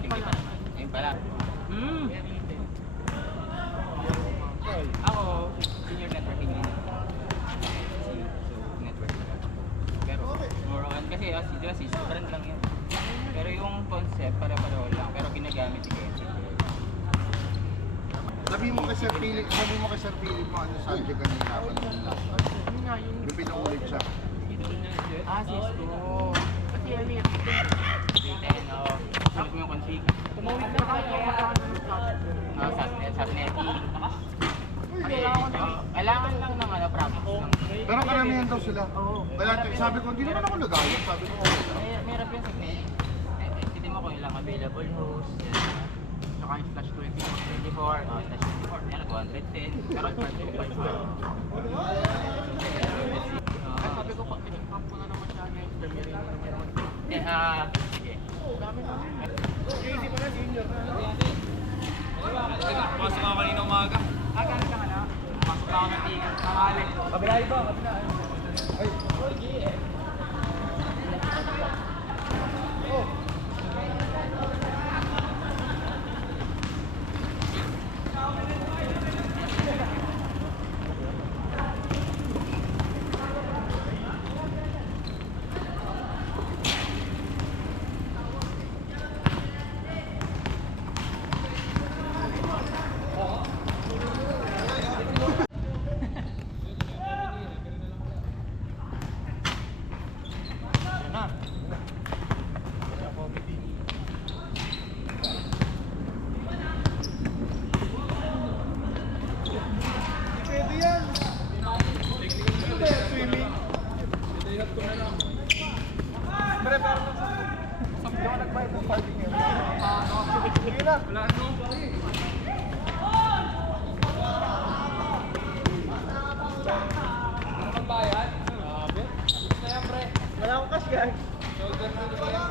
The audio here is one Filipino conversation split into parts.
Hindi pa naman. Ayun pala. Ako, senior network engineer. So, network na ako. Pero, more on, kasi diba, brand lang yun. Pero yung concept, para-pareho lang. Pero ginagamit ni Kenzie. Sabi mo kay Sir Philip mo ano subject ang hirapan mo last time. Yung pinuulit siya. Cisco. Kasi ano yung P10, sulit mo yung config. Tumawid na tayo. Subnetting. Kailangan lang ng practice lang. Pero karamihan daw sila. Kaya sabi ko, hindi naman ako nagayat. Sabi ko, Mayroon yung subnetting. Hindi mo kung ilang available host. Saka yung slash 24, slash 24, yan, 210. Pero part 2, part 1. Sabi ko, pag pinag-pump ko na naman siya, yung premiere na naman. Sige. Easy pa na, junior na. Pasok ako kanina umaga. Ganun ka na. Pasok ako ng tingin. Kamali. Kabilay ba? Kabilay. ay, pwede yan. Ano ba yan, swimming? Pre, pero sabi ko nagbayad ng parking yan. Sige na. Wala no? Ano kang bayad? Grabe. Gusto na yan, pre. Wala akong cash, guys. Shoulder na yan.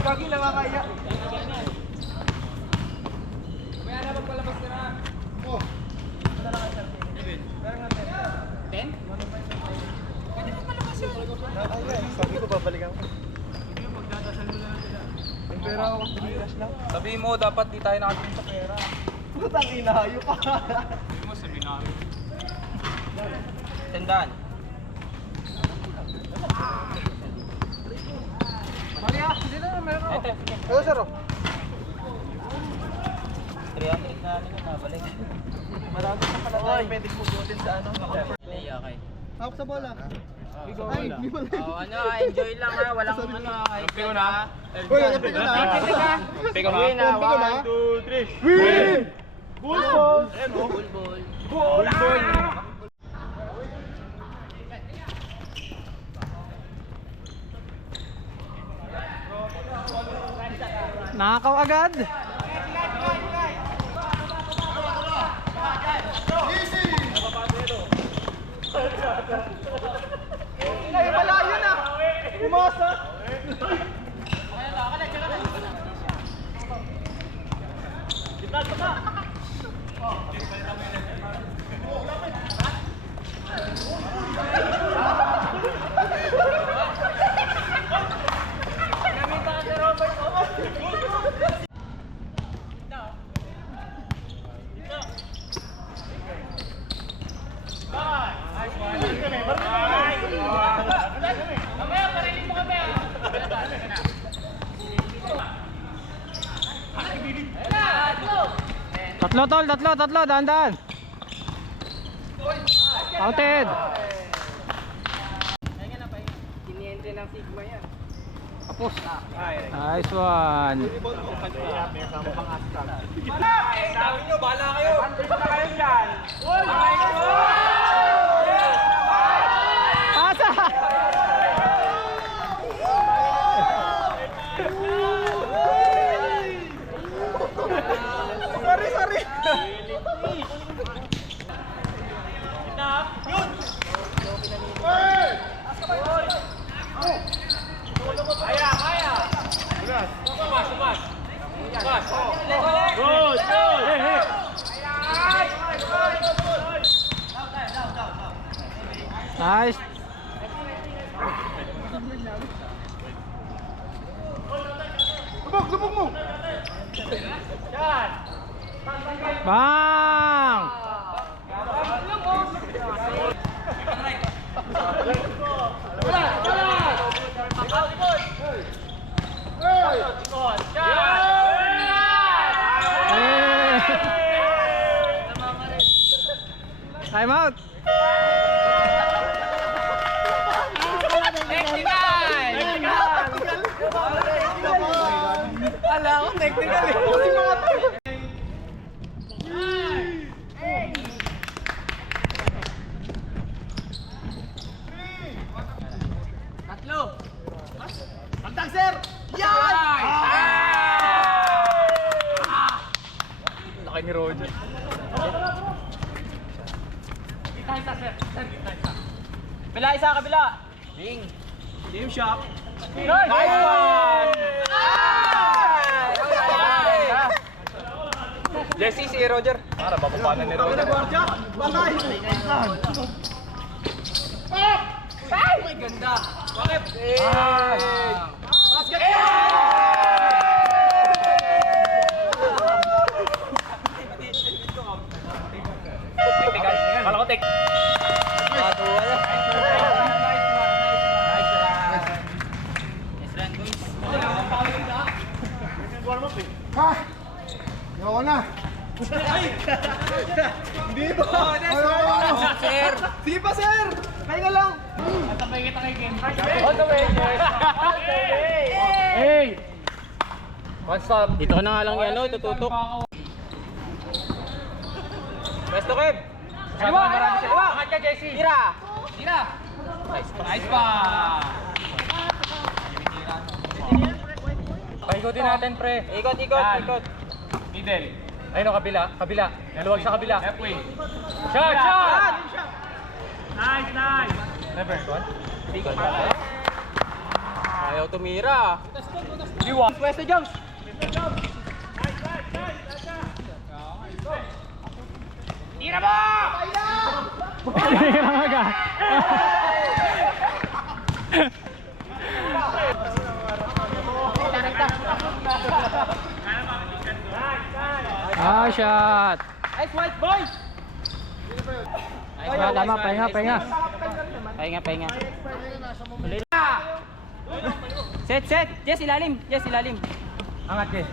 Gagi lang makaya. May na magpalabas ka na. Oh. Ten? Sabi ko babalikan ko. Yung pera ako, cash lang. Sabi mo, dapat di tayo nakatingin sa pera. Putang ina, hayop pa. Sabi mo, sabi namin. Tandaan. Maria, hindi na, meron ako. Ito, sige. Ito, sir. 300 na nabalik. Marami na pala tayo pwedeng pugutin sa ano. Okay. Hawak sa bola. Ay, hindi pala. Enjoy lang ha. Walang Kampi ko na. Uy, kampi ko na. Kampi ko na. Win na. Kampi ko na. 1, 2, 3. Win! Bull ball! Bull ball. Bull ball! Nakakaw agad. Ay, malayo na! Umasa! Tatlo tol, tatlo, dahan-dahan. Counted. Kiniente ng Sigma yan. Tapos. Nice one. Sabi nyo, bahala kayo. Pasa. Sorry! Nice. Lubog mo! Bang! Time out! Ala ko, technical eh. Laki ni Roger. Kabila, isa, kabila. Game shot. Nice one! Jesse, si Roger. Para babapanan ni Roger. Ay, ganda. Bakit? Technical. Kala ko tek. Ha? Ayoko na. Hindi ba? Sir! Di ba, sir? Pahinga lang. On the way, Hey! One stop. Dito ka na nga lang yan, no? Tututok. Pwesto, Kev! Kaliwa, kaliwa! Kaliwa! Angat ka, Jesse! Tira! Tira! Nice pa! Paikutin natin, pre. Ikot, ikot, Yan. ikot. Middle. Ayun o, kabila. Kabila. Naluwag sa kabila. Halfway. Shot! Shot! Nice, nice! Never. Ikot. Ayaw tumira. Liwa. Pwesto, Jones! Tira mo! Hirang aga. Ah, shot. Nice white boy! Ah, tama, pahinga, pahinga. Pahinga, pahinga. Set, set! Yes, ilalim! Yes, ilalim! Angat, Jess.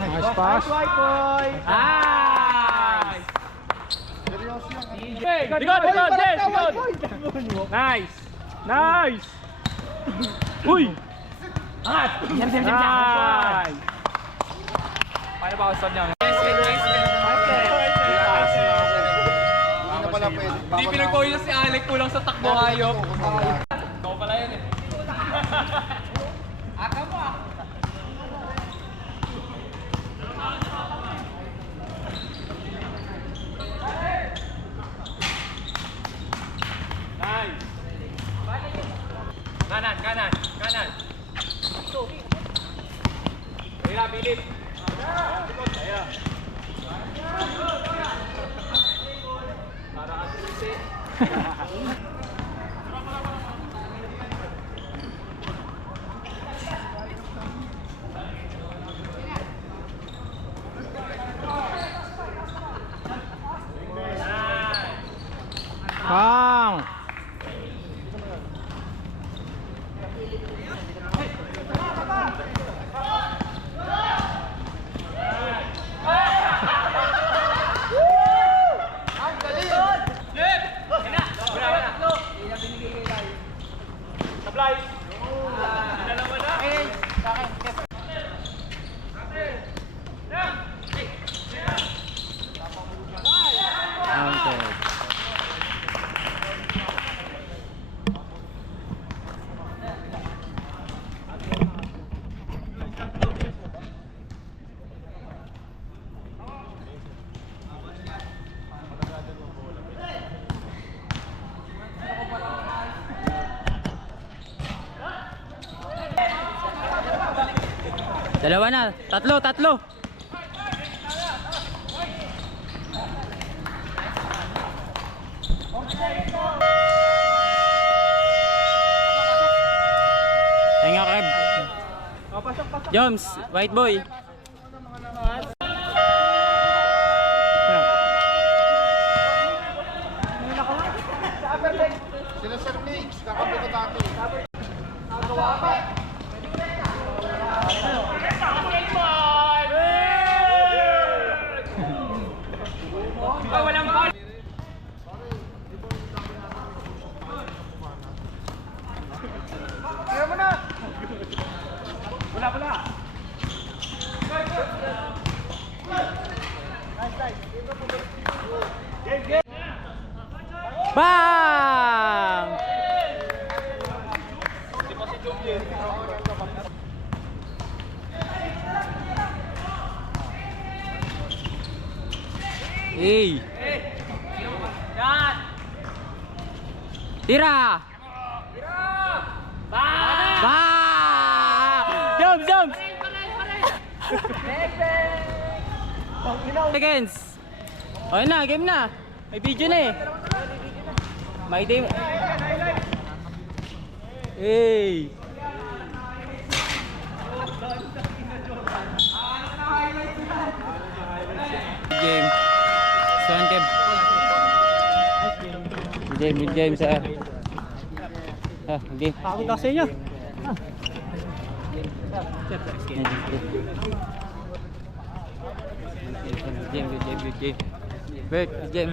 Nice pass. Nice! Seryoso yan. Likod, likod, Jess! Likod! Nice! Nice! Uy! Angat! Nice! Paano ba ako stop niya? Hindi na pala pwede. Hindi pinagkoy si Alec kulang sa takbo hayop. Ikaw pala yun eh. Aka mo ah. Nice. Kanan, kanan, kanan. Hila, Philip. Kaya. Para kasi sisi. Bang! Sablay. Dalawa na. Counted. Dalawa na. Tatlo, tatlo. Pahinga, Kev. Joms, white boy. Sila Sir Mix, kakabi ko dati. Bang! Hey! Tira! Ba! Jump, jump! Seconds. Okay na, game na. May video na eh. May team. Hey! Game. Swan Kev. Good game sir. Game. Ako daw sa inyo. Good game. Good game.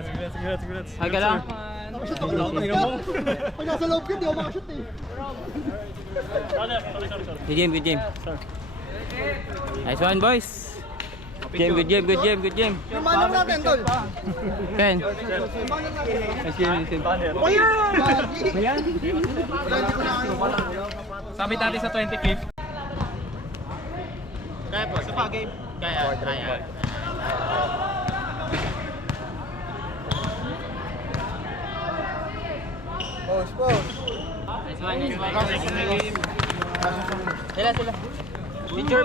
Ay ka lang. Pag nasa loob ka, di ako makashoot eh. Good game. Nice one boys. Good game. Yung manang natin, tol. Ken. Nice game. Ayan! Ayan? Wala, hindi ko na kayo. Sabit natin sa 25th. Kaya po, sa game. Kaya. Pause, pause. Nice one. Sila. Picture.